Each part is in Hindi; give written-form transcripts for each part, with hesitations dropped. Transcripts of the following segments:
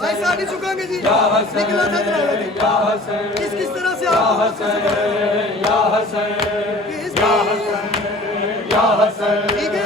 भाई साहब झुकाएंगे जी, निकला था किस किस तरह से आप ठीक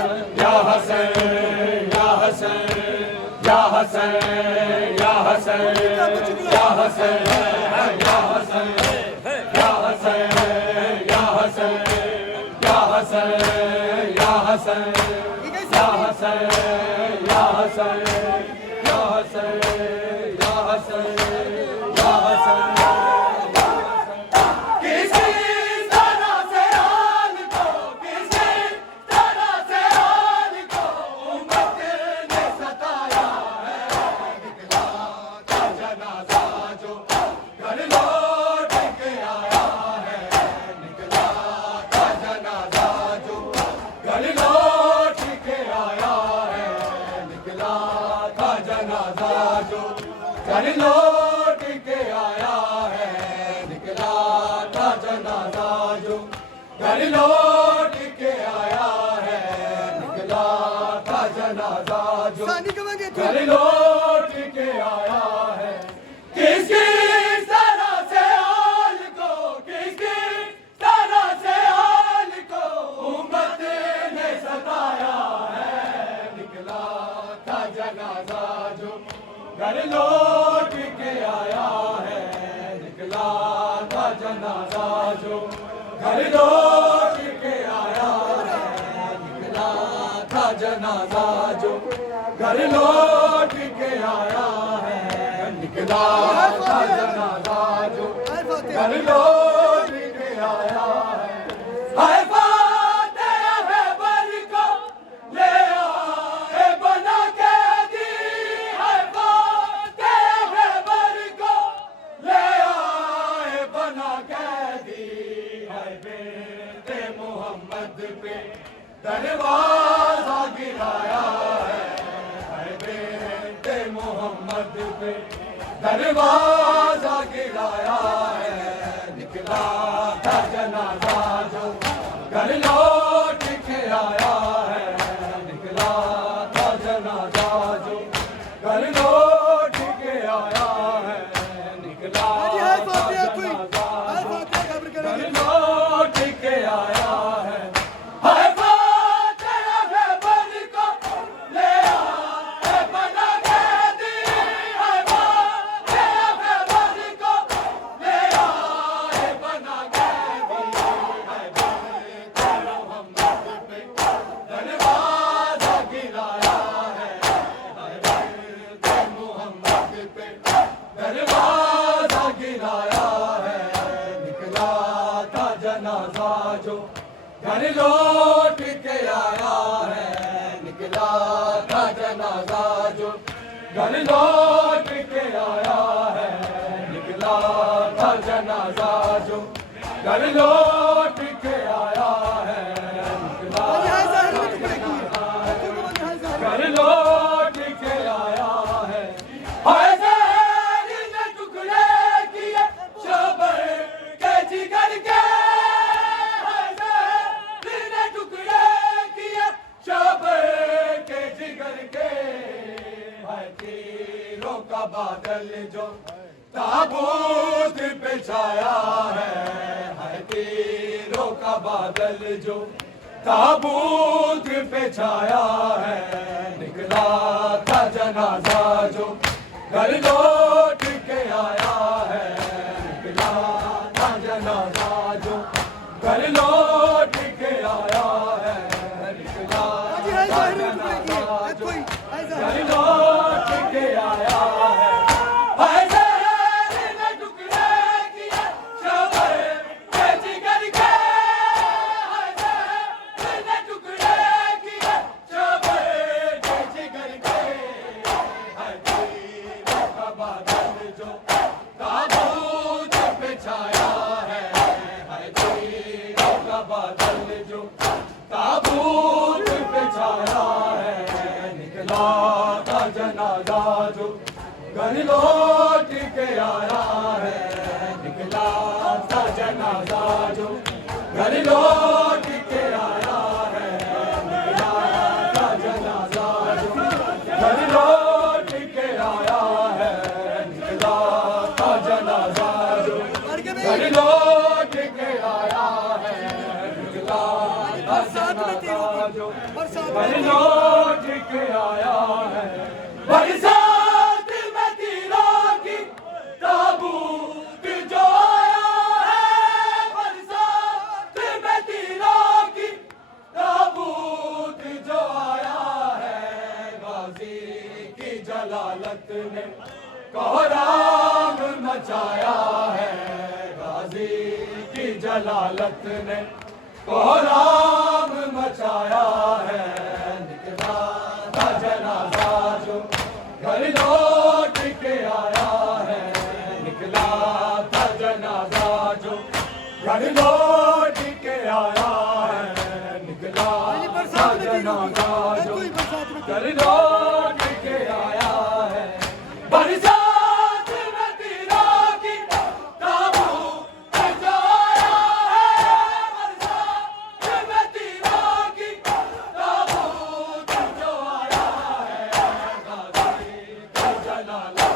दरवाजा गिराया निकला था जनाजा जो घर लौट के आया है, निकला था जनाजा जो घर लौट के आया है, निकला घर लौट के आया है। हाय ज़हर ने टुकड़े किए शबर के जिगर के, हाय ज़हर ने टुकड़े किए शबर के जिगर के, हाय तीरों का बादल जो ताबूत पे छाया है, हाय तीरों का बादल जो ताबूत पे छाया है, निकला था जनाजा जो घर लौट के आया है, निकला था जनाजा जो घर लौट के आया है, निकला था जनाजा जो घर लौट के आया है। हाय ज़हर ने टुकड़े किए शबर के जिगर के, हाय ज़हर ने टुकड़े किए शबर के जिगर के, हाय तीरों का बादल जो ताबूत पे छाया है, हाय तीरों का बादल जो ताबूत पे छाया है, निकला था जनाजा जो घर लौट के आया है, निकला था जनाजा जो घर लौट के आया है, निकला था जनाजा जो घर लौट के आया है, निकला था जनाजा जो घर लौट के आया है, निकला था जनाजा जो घर लौट के आया है। बरसात में तीरों की ताबूत जो आया है, बरसात में तीरों की ताबूत जो आया है, गाजी की जलालत ने कोहराम मचाया है, गाजी की जलालत ने कोहराम मचाया है, निकला था जनाजा जो घर लौट के आया है, निकला था जनाजा जो घर लौट के आया है, निकला था जनाजा जो घर लौट के आया है। बरसात में तीरों की ताबूत जो आया है, बरसात में तीरों की ताबूत जो आया है, गाजी की जलालत